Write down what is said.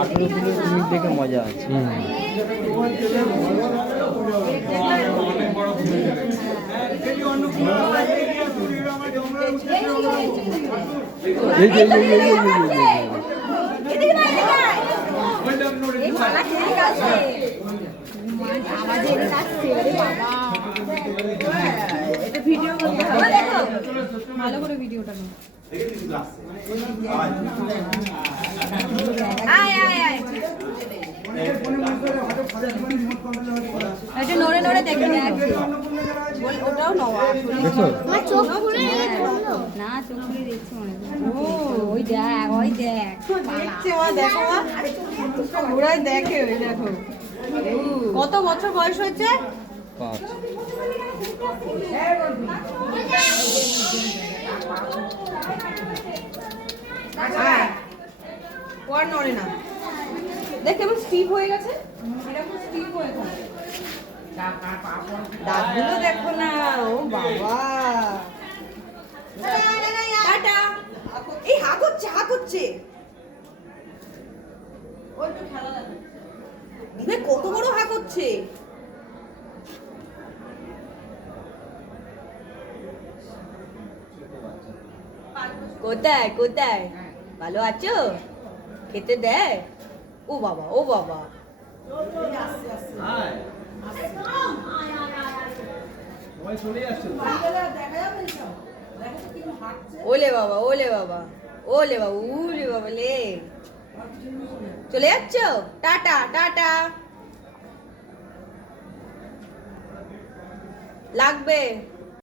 18 কুমির দেখে মজা আছে। ভালো করে ভিডিওটা নো। এটা নড়ে নড়ে দেখে ওটাও নওয়া না চোখ খুলে দেখছি মনে ও ওই দেখ দেখছে মা দেখো মা ঘোড়াই দেখে ওই দেখো কত বছর বয়স হয়েছে 5 পর নড়ে না দেখ কেমন স্টিফ হয়ে গেছে এরকম স্টিফ হয়ে থাকে দাঁতগুলো দেখো না ও বাবা টাটা এই হাঁকুচ্ছে ওই তো খেলা দেখো কত বড় হাঁকুচ্ছে কোথায় ভালো আছো খেতে দেয় ও বাবা ওলে বাবা উলে বাবা লে চলে যাচ্ছ টাটা লাগবে